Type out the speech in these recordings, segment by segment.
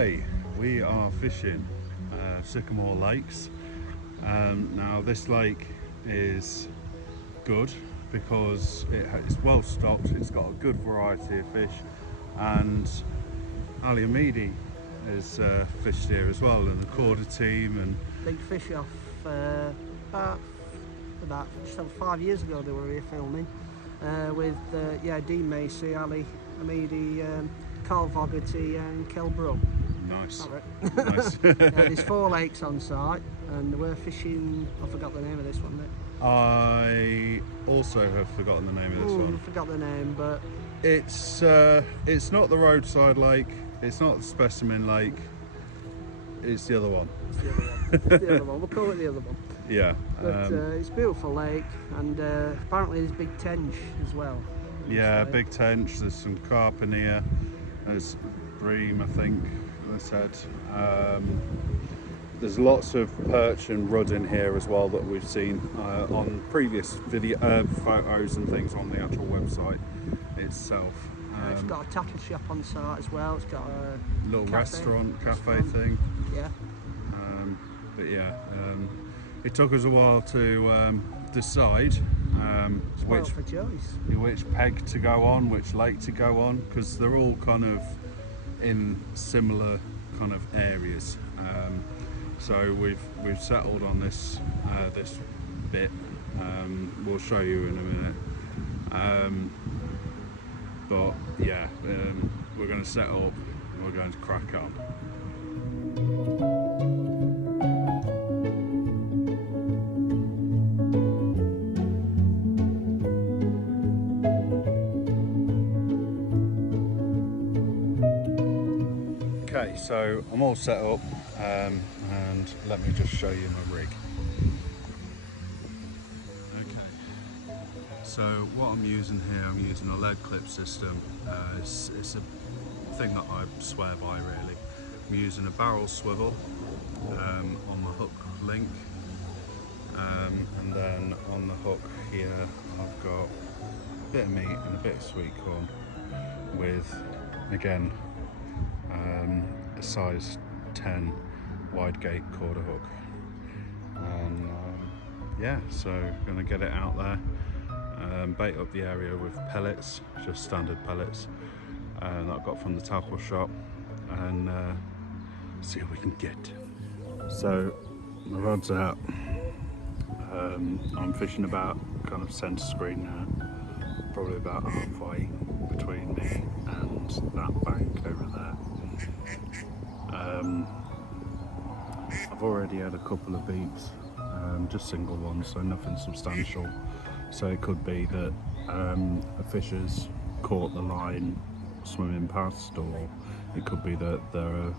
today we are fishing Sycamore lakes. Now this lake is good because it's well stocked, it's got a good variety of fish, and Ali Hamidi is fished here as well, and the Corder team. And big fish off about just over 5 years ago they were here filming with Dean Macy, Ali Hamidi, Carl Fogarty and Kel Brook. Nice. Nice. There's 4 lakes on site and we're fishing, I forgot the name of this one there. I also have forgotten the name of this one. I forgot the name, but it's not the roadside lake, it's not the specimen lake, it's the other one. It's the other one. It's the other one. We'll call it the other one. Yeah. But it's a beautiful lake, and apparently there's big tench as well. Yeah, big tench, there's some carp in here, there's bream I think they said. There's lots of perch and rudd in here as well that we've seen on previous video photos and things on the actual website itself. It's got a tattle shop on site as well. It's got a little cafe thing. Yeah. But yeah, it took us a while to decide which peg to go on, which lake to go on, because they're all kind of in similar kind of areas. So we've settled on this bit. We'll show you in a minute. But yeah, we're going to set up and we're going to crack on. Okay, so I'm all set up, and let me just show you my rig. Okay, so what I'm using here, I'm using a lead clip system. It's a thing that I swear by really. I'm using a barrel swivel on my hook link, and then on the hook here I've got a bit of meat and a bit of sweet corn with, again, a size 10 wide gate Corder hook. And yeah, so going to get it out there, bait up the area with pellets, just standard pellets that I've got from the tackle shop, and see what we can get. So my rod's out. I'm fishing about kind of centre screen now, probably about halfway between me and that bank over there. I've already had a couple of beeps, just single ones, so nothing substantial. So it could be that a fisher's caught the line swimming past, or it could be that they're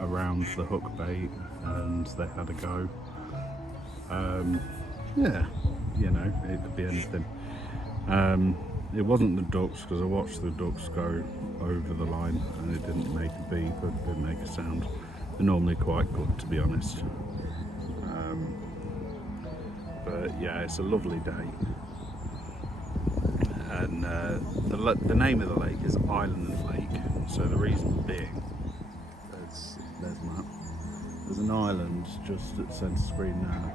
around the hook bait and they had a go. Yeah, you know, it could be anything. It wasn't the ducks, because I watched the ducks go over the line and it didn't make a beep, it didn't make a sound. They're normally quite good, to be honest. But yeah, it's a lovely day. And the name of the lake is Island Lake. So the reason being, there's that. There's an island just at centre screen now.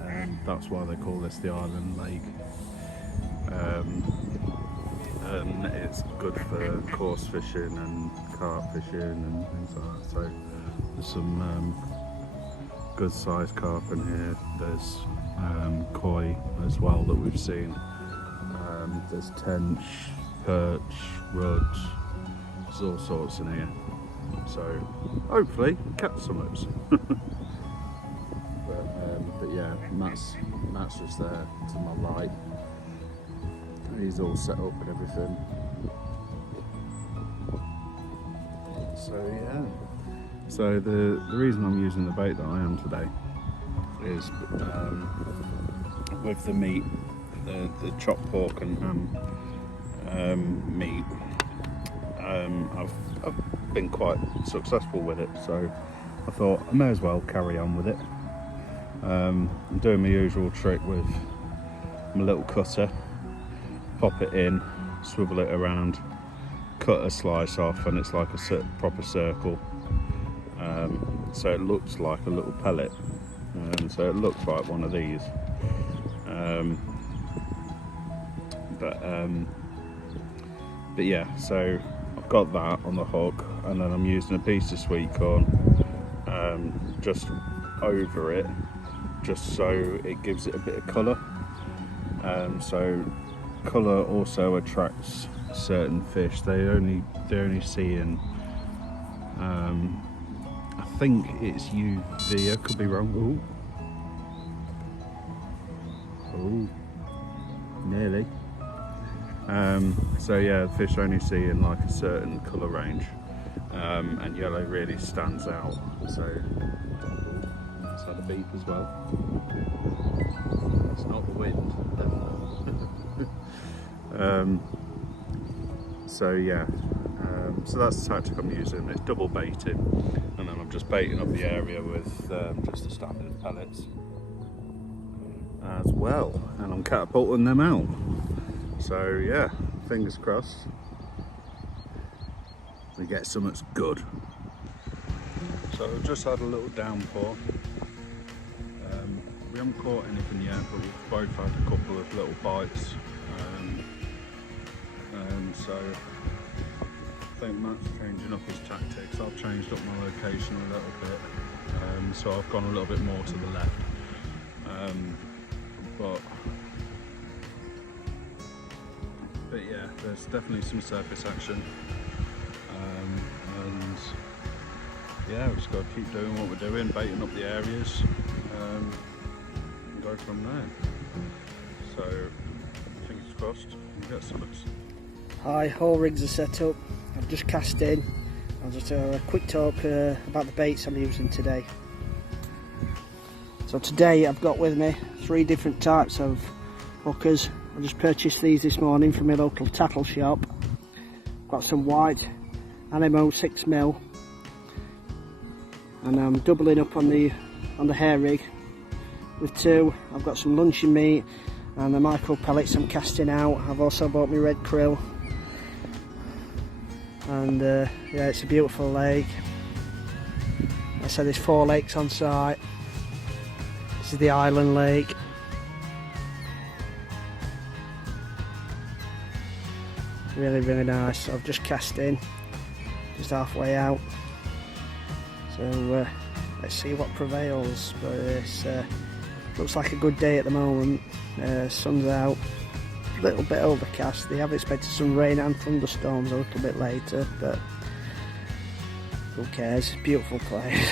And that's why they call this the Island Lake. And it's good for coarse fishing and carp fishing and things like that. So there's some good sized carp in here. There's koi as well that we've seen. There's tench, perch, rudd. There's all sorts in here. So hopefully catch some of those. But yeah, Matt's just there to my right. He's all set up and everything. So yeah. So the reason I'm using the bait that I am today is with the meat, the chopped pork and ham meat. I've been quite successful with it, so I thought I may as well carry on with it. I'm doing my usual trick with my little cutter. Pop it in, swivel it around, cut a slice off and it's like a proper circle, so it looks like a little pellet, so it looks like one of these, but yeah, so I've got that on the hook, and then I'm using a piece of sweet corn just over it, just so it gives it a bit of colour. So colour also attracts certain fish. They're only seeing, I think it's UV, I could be wrong. Oh, nearly. So yeah, the fish only see in like a certain colour range, and yellow really stands out. So it's had a beep as well. It's not the wind, definitely. So yeah, so that's the tactic I'm using. It's double baiting, and then I'm just baiting up the area with just the standard pellets as well, and I'm catapulting them out. So yeah, fingers crossed we get something that's good. So we've just had a little downpour. We haven't caught anything yet, but we've both had a couple of little bites. So I think Matt's changing up his tactics. I've changed up my location a little bit. So I've gone a little bit more to the left. But yeah, there's definitely some surface action, and yeah, we've just got to keep doing what we're doing, baiting up the areas, and go from there. So fingers crossed we'll get some. Hi, all rigs are set up. I've just cast in. I'll just have a quick talk about the baits I'm using today. So today I've got with me 3 different types of hookers. I just purchased these this morning from my local tackle shop. Got some white Animo 6mm, and I'm doubling up on the hair rig with 2. I've got some luncheon meat and the micro pellets I'm casting out. I've also bought my red krill, and yeah, it's a beautiful lake. I said there's 4 lakes on site. This is the island lake. Really nice. So I've just cast in, just halfway out. So let's see what prevails. But it's looks like a good day at the moment. Sun's out, a little bit overcast. They have expected some rain and thunderstorms a little bit later, but who cares? Beautiful place.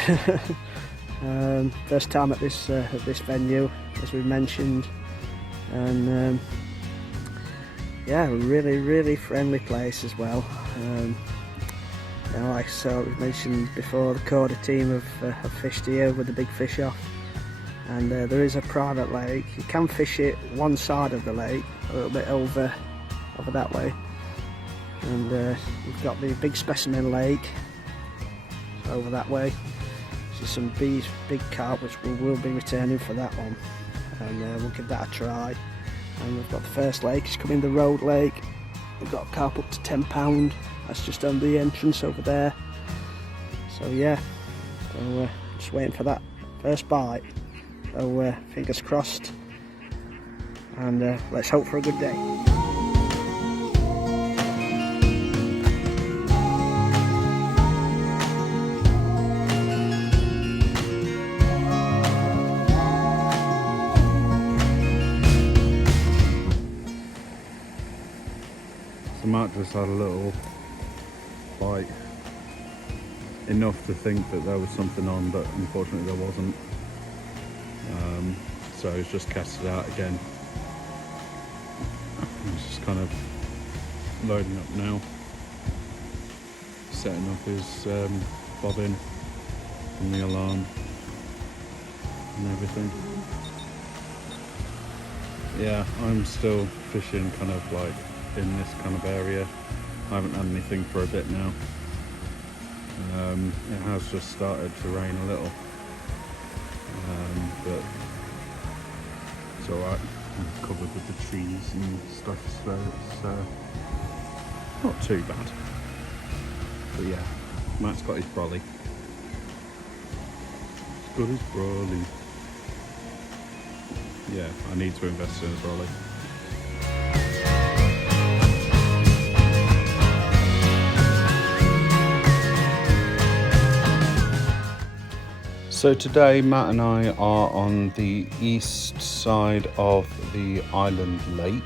First time at this venue, as we mentioned, and yeah, really friendly place as well. You know, like so we mentioned before, the Coda team have fished here with the big fish off, and there is a private lake. You can fish it one side of the lake, a little bit over that way, and we've got the big specimen lake over that way. There's some big carp which we will be returning for that one, and we'll give that a try. And we've got the first lake, it's coming, the road lake. We've got carp up to £10. That's just on the entrance over there. So yeah, so just waiting for that first bite. So fingers crossed, and let's hope for a good day. So Mark just had a little bite, enough to think that there was something on, but unfortunately there wasn't. So he's just cast it out again. He's just kind of loading up now, setting up his bobbin and the alarm and everything. Yeah, I'm still fishing kind of like in this kind of area. I haven't had anything for a bit now. It has just started to rain a little, but it's alright. I'm covered with the trees and stuff, so it's not too bad. But yeah, Matt's got his brolly. He's got his brolly. Yeah, I need to invest in a brolly. So today Matt and I are on the east side of the island lake.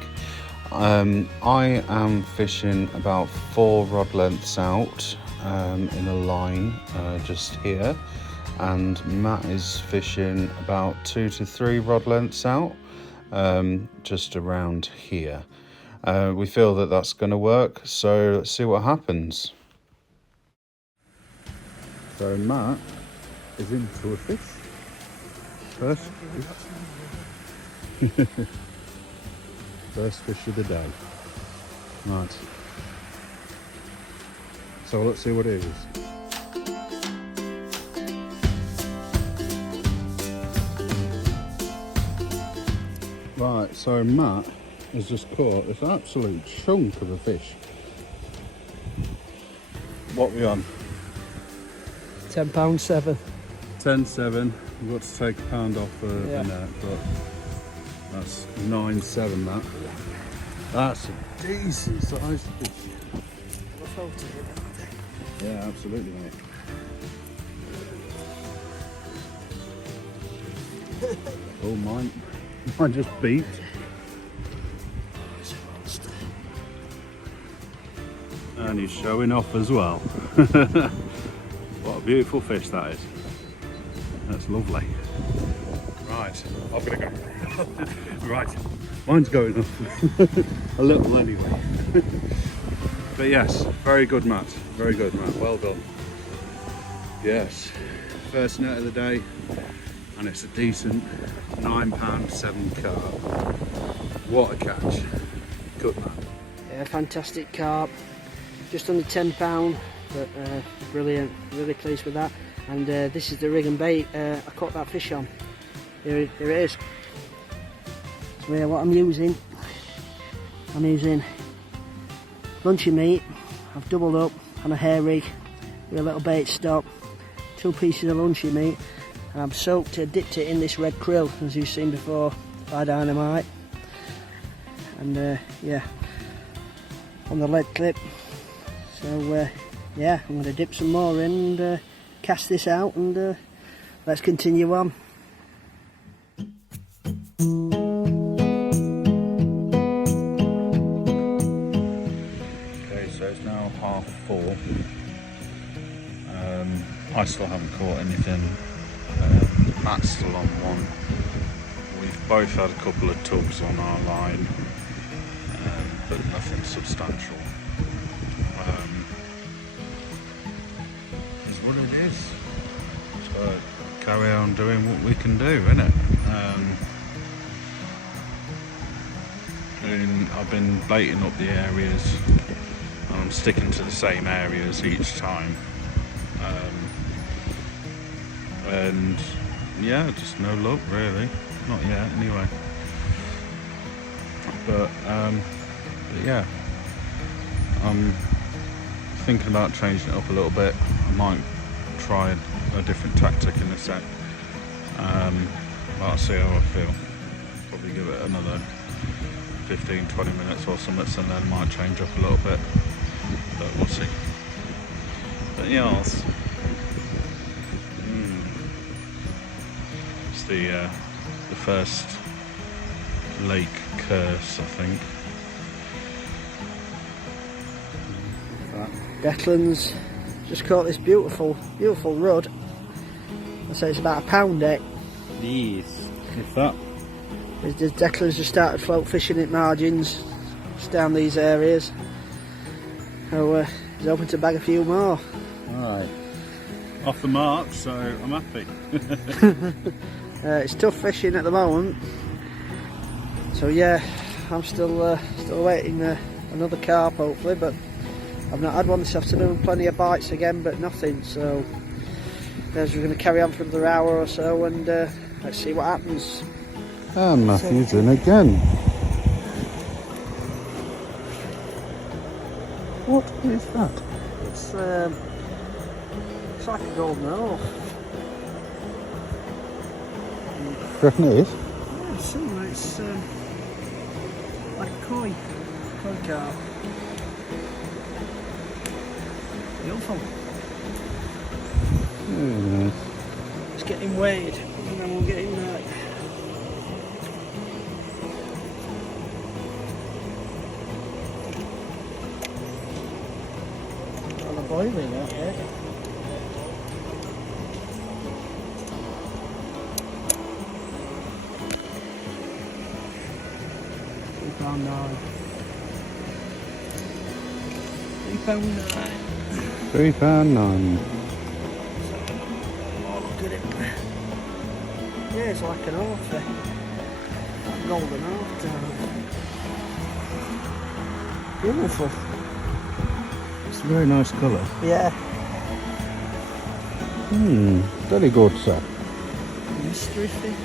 I am fishing about 4 rod lengths out in a line just here, and Matt is fishing about 2 to 3 rod lengths out just around here. We feel that that's going to work, so let's see what happens. So Matt is into a fish. First fish of the day. Right. So let's see what it is. Right, so Matt has just caught this absolute chunk of a fish. What are we on? £10.7. 10.7. We've got to take £1 off the net, but that's 9.7. That. That's a decent sized fish. Yeah, absolutely, mate. Oh, mine just beat. And he's showing off as well. What a beautiful fish that is. That's lovely. Right, I'm gonna go. Right, mine's going off. A little anyway. But yes, very good, Matt. Very good, Matt. Well done. Yes, first net of the day, and it's a decent £9.7 carp. What a catch. Good, man. Yeah, fantastic carp. Just under £10, but brilliant. Really pleased with that. And this is the rig and bait I caught that fish on. Here it is. So yeah, what I'm using lunchy meat. I've doubled up on a hair rig with a little bait stop, 2 pieces of lunchy meat, and I've dipped it in this red krill, as you've seen before, by dynamite. And yeah, on the lead clip. So yeah, I'm going to dip some more in and cast this out, and let's continue on. Okay, so it's now 4:30. I still haven't caught anything. Matt's still on one. We've both had a couple of tugs on our line, but nothing substantial. It's what it is. So carry on doing what we can do, innit? And I've been baiting up the areas, and I'm sticking to the same areas each time. And yeah, just no luck really. Not yet, anyway. But yeah, I'm thinking about changing it up a little bit. I might try a different tactic in a sec. I'll see how I feel. Probably give it another 15-20 minutes or something, and then might change up a little bit. But we'll see. But yeah, it's the first lake curse, I think. Declan's just caught this beautiful rudd. I say it's about £1 deck. Yes. What's that? Declan's just started float fishing at margins, just down these areas. So he's hoping to bag a few more. Alright. Off the mark, so I'm happy. It's tough fishing at the moment. So yeah, I'm still waiting another carp hopefully, but I've not had one this afternoon. Plenty of bites again, but nothing. So we're going to carry on for another hour or so, and let's see what happens. And Matthew's in again. What is that? It's like a golden off. Reckon it is? Yeah, it's similar. It's like a koi carp. Beautiful. Yeah. Let's get him weighed and then we'll get him there. On a boiling out there. £3.9. £3.9. £3.9. Oh, look at it. Yeah, it's like an off there. That golden off down. Beautiful. It's a very nice colour. Yeah. Very good, sir. Mystery fish.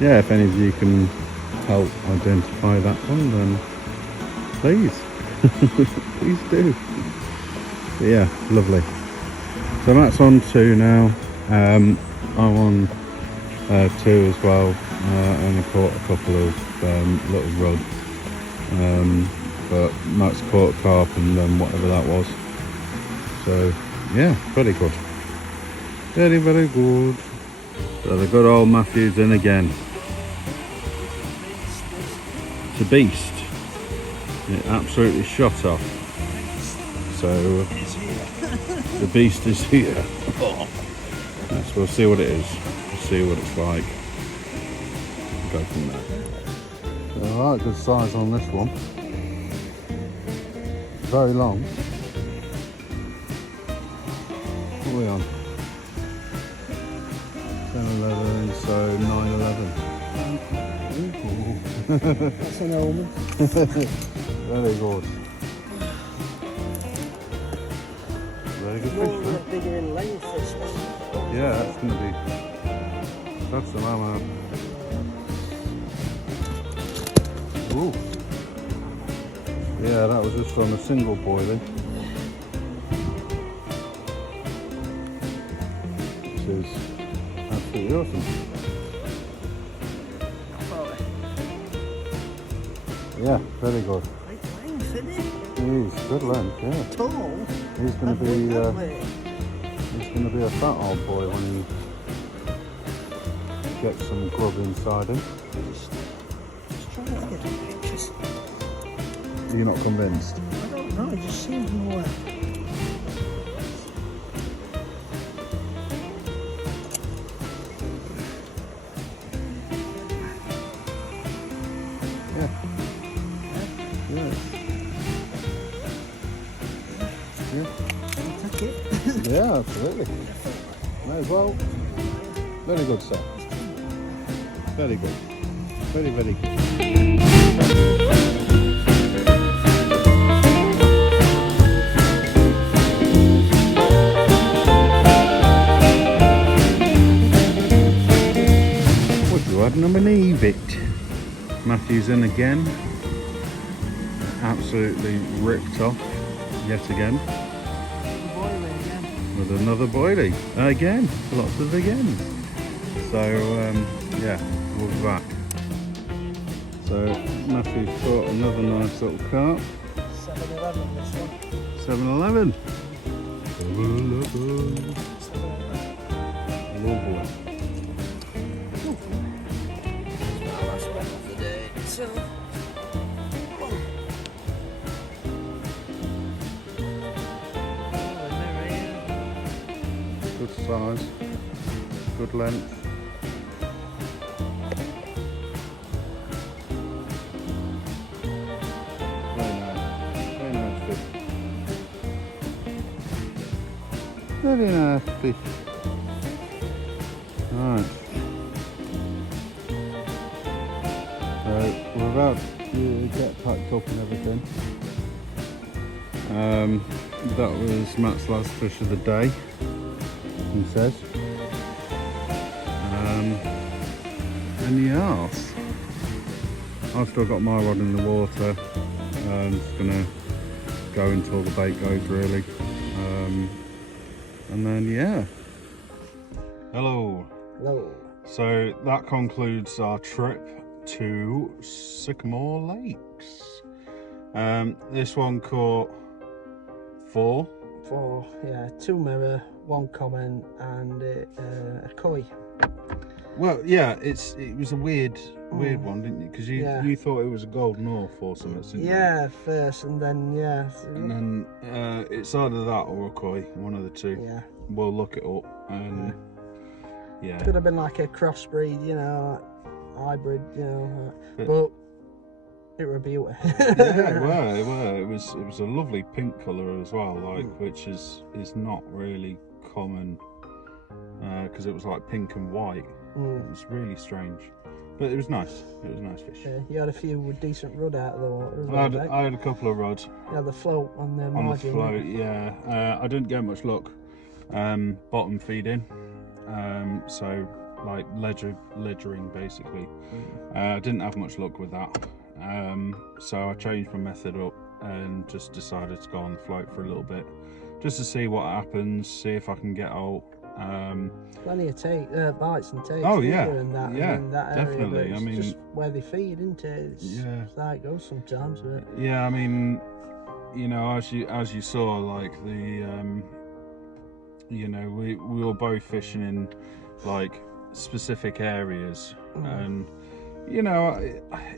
Yeah, if any of you can help identify that one, then please. Please do. But yeah, lovely. So Matt's on 2 now. I'm on 2 as well, and I caught a couple of little rudd. But Matt's caught carp and then whatever that was. So yeah, very good. Very, very good. So the good old Matthew's in again. It's a beast. It absolutely shot off. So the beast is here. Yes, we'll see what it is. We'll see what it's like. Go from there. Alright, good size on this one. Very long. What are we on? 10-11, so 9-11. That's an omen. Very good. Very good fish, More bigger in length, this one. yeah, that's going to be. That's the mama. Ooh. Yeah, that was just on a single boilie. Which is absolutely awesome. Yeah, very good. Great length, isn't it? It is good length, yeah. Tall. He's going to be a fat old boy when he gets some grub inside him. Just trying to get the pictures. You're not convinced? I don't know, it just seems more. Yeah. Yeah. Yeah. I'll take it. Yeah, absolutely. May as well. Very good, sir. Very good. Very, very good. What you hadn't believe it. Matthew's in again. Absolutely ripped off yet again. With another boilie again, lots of agains. So yeah, we'll be back. So Matthew's caught another nice little carp. 7-11 this one. 7-11. 7-11. Oh boy. Well, that's one of the day. So, Good size, good length. Very nice fish. Very nice fish. Alright. So we're about to get packed up and everything. That was Matt's last fish of the day, he says. And yes, I've still got my rod in the water. I'm just gonna go until the bait goes, really. And then yeah. Hello. So that concludes our trip to Sycamore Lakes. This one caught 4, yeah, 2 mirror, 1 common, and a koi. Well, yeah, it was a weird one, didn't you? Because you thought it was a golden orf or something, didn't you? Yeah, first, and then and then it's either that or a koi, one of the two. Yeah, we'll look it up, and yeah, could have been like a crossbreed, you know, hybrid, you know, but it were a beauty. yeah, it was a lovely pink colour as well, like which is not really common, because it was like pink and white. It was really strange, but it was nice. It was a nice fish. Yeah, you had a few with decent rod out of the water as well. I had a couple of rods. Yeah, the float on the margin. On the float, yeah. I didn't get much luck. Bottom feeding, so like ledgering basically. I didn't have much luck with that. So I changed my method up and just decided to go on the float for a little bit, just to see what happens, see if I can get out. Plenty of bites and takes. Oh yeah, in that definitely. Area, I mean, just where they feed, isn't it? It's how it goes sometimes. But yeah, I mean, you know, as you saw, like the, you know, we were both fishing in like specific areas, and you know,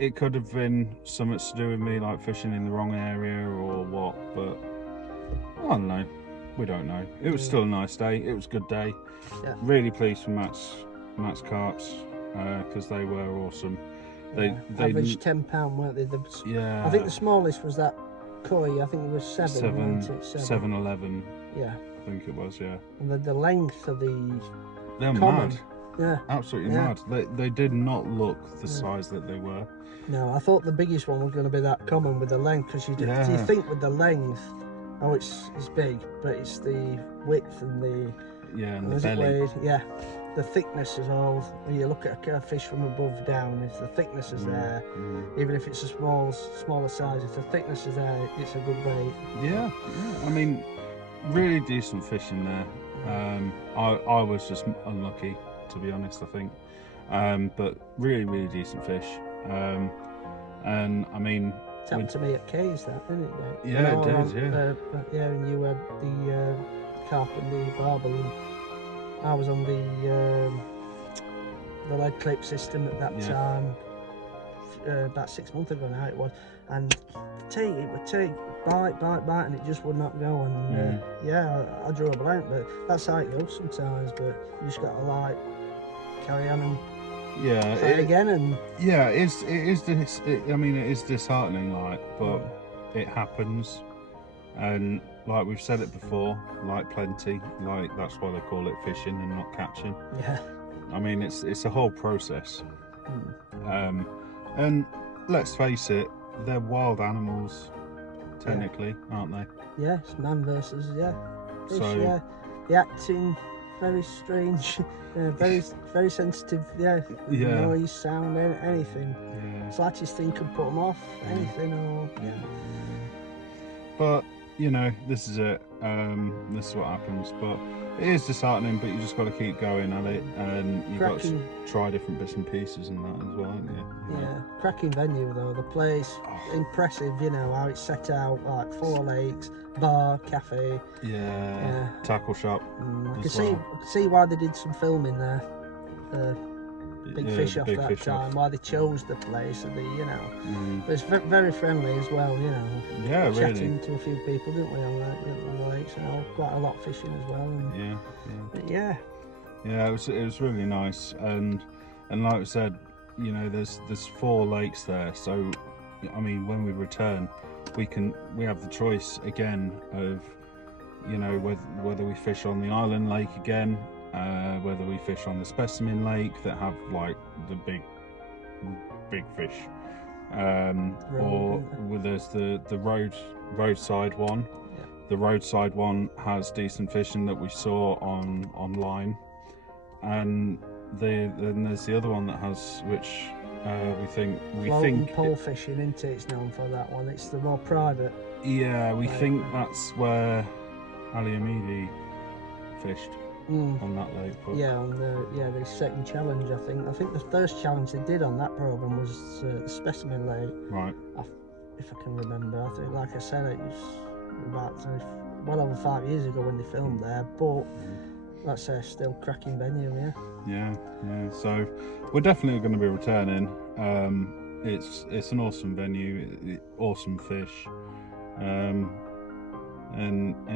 it could have been something to do with me like fishing in the wrong area or what, but I don't know. We don't know. It was still a nice day. It was a good day. Yeah. Really pleased with Matt's carps, because they were awesome. They averaged £10, weren't they? Yeah. I think the smallest was that koi. I think it was 7. 7-11. Yeah. I think it was. Yeah. And the length of the. They're common. Mad. Yeah. Absolutely mad. They did not look the size that they were. No, I thought the biggest one was going to be that common with the length, because you think with the length. Oh, it's big, but it's the width and the belly. The thickness is all. When you look at a fish from above down, if the thickness is there, even if it's a smaller size, if the thickness is there, it's a good bait. Yeah. I mean, really decent fish in there. I was just unlucky, to be honest, I think. But really decent fish. And I mean. It happened to me at Kay's, that, didn't it? Yeah, it did, yeah, and you had the carp and the barbel, and I was on the lead clip system at that time, about 6 months ago now it was, and it would take bite, and it just would not go, and I drew a blank, but that's how it goes sometimes, but you just got to like carry on and again, and I mean, it is disheartening, like, but it happens, and like we've said it before, like plenty, like that's why they call it fishing and not catching. Yeah. I mean, it's a whole process, and let's face it, they're wild animals, technically, aren't they? Yeah, it's man versus fish. So the acting. Very strange, very sensitive. Noise, sound, anything. Slightest thing could put them off. Anything or. But you know, this is it. This is what happens. But it is disheartening. But you just got to keep going at it, and you've got to try different bits and pieces and that as well, haven't you? Yeah, cracking venue though. The place, impressive. You know how it's set out, like 4 lakes. Bar, cafe, tackle shop. I could see why they did some filming there. Big fish off that time. Why they chose the place, and but it's very friendly as well. You know. Yeah, really. Chatting to a few people, didn't we, on the lakes? Quite a lot fishing as well. And, yeah, it was really nice, and like we said, you know, there's 4 lakes there, so I mean, when we return, we have the choice again of, you know, whether we fish on the island lake again, whether we fish on the specimen lake that have like the big fish, or there's the roadside one. The roadside one has decent fishing that we saw online, and then there's the other one that has, which We think Floating pole fishing, isn't it? It's known for that one. It's the more private. Yeah, we think that's where Ali Hamidi fished on that lake. But yeah, on the second challenge, I think. I think the first challenge they did on that program was the Specimen Lake. Right. If I can remember, I think, like I said, it was about well over 5 years ago when they filmed there. But that's a still cracking venue, yeah. Yeah. So we're definitely going to be returning. It's an awesome venue, awesome fish, and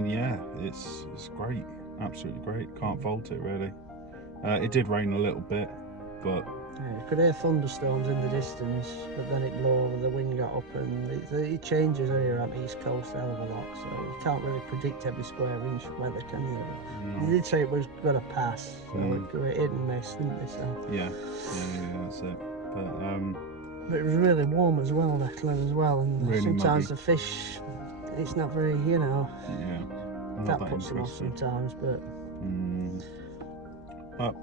yeah, it's great, absolutely great. Can't fault it really. It did rain a little bit, but yeah, you could hear thunderstorms in the distance, but then it blew over, the wind got up, and it changes here on the East Coast a hell of a lot, so you can't really predict every square inch of weather, can you? No. You did say it was going to pass, so it was hit and miss, didn't it? So. Yeah, that's it. But it was really warm as well, Declan, as well, and really sometimes muggy. the fish, it's not very, Yeah, that puts them off sometimes, but... But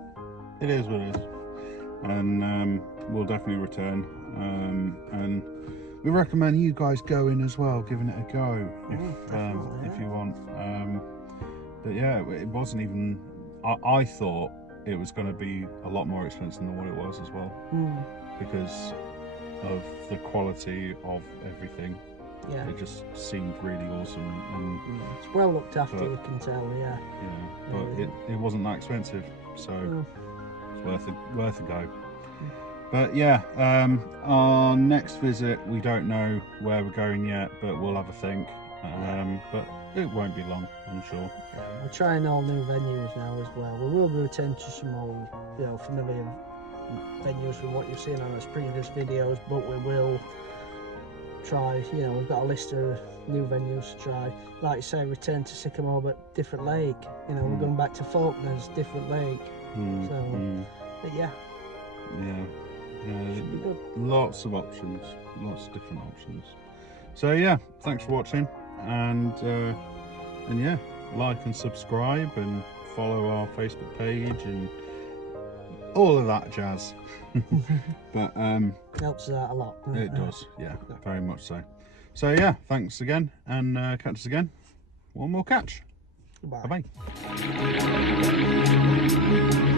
it is what it is. And we'll definitely return, and we recommend you guys going as well, giving it a go if you want. But yeah, it wasn't even, I thought it was going to be a lot more expensive than what it was as well, because of the quality of everything. Yeah, it just seemed really awesome, and it's well looked after, you can tell. But it wasn't that expensive, so it's worth a go. But yeah, our next visit, we don't know where we're going yet, but we'll have a think. But it won't be long, I'm sure. Yeah, we're trying all new venues now as well. We will be returning to some more, familiar venues from what you've seen on our previous videos, but we will try, we've got a list of new venues to try. Like you say, return to Sycamore, but different lake. We're going back to Faulkner's, different lake. But yeah, lots of options, lots of different options. So yeah, thanks for watching, and yeah, like and subscribe and follow our Facebook page and all of that jazz. But helps us out a lot. It does, yeah, very much so. So yeah, thanks again, and catch us again. One more catch. Goodbye. Bye bye.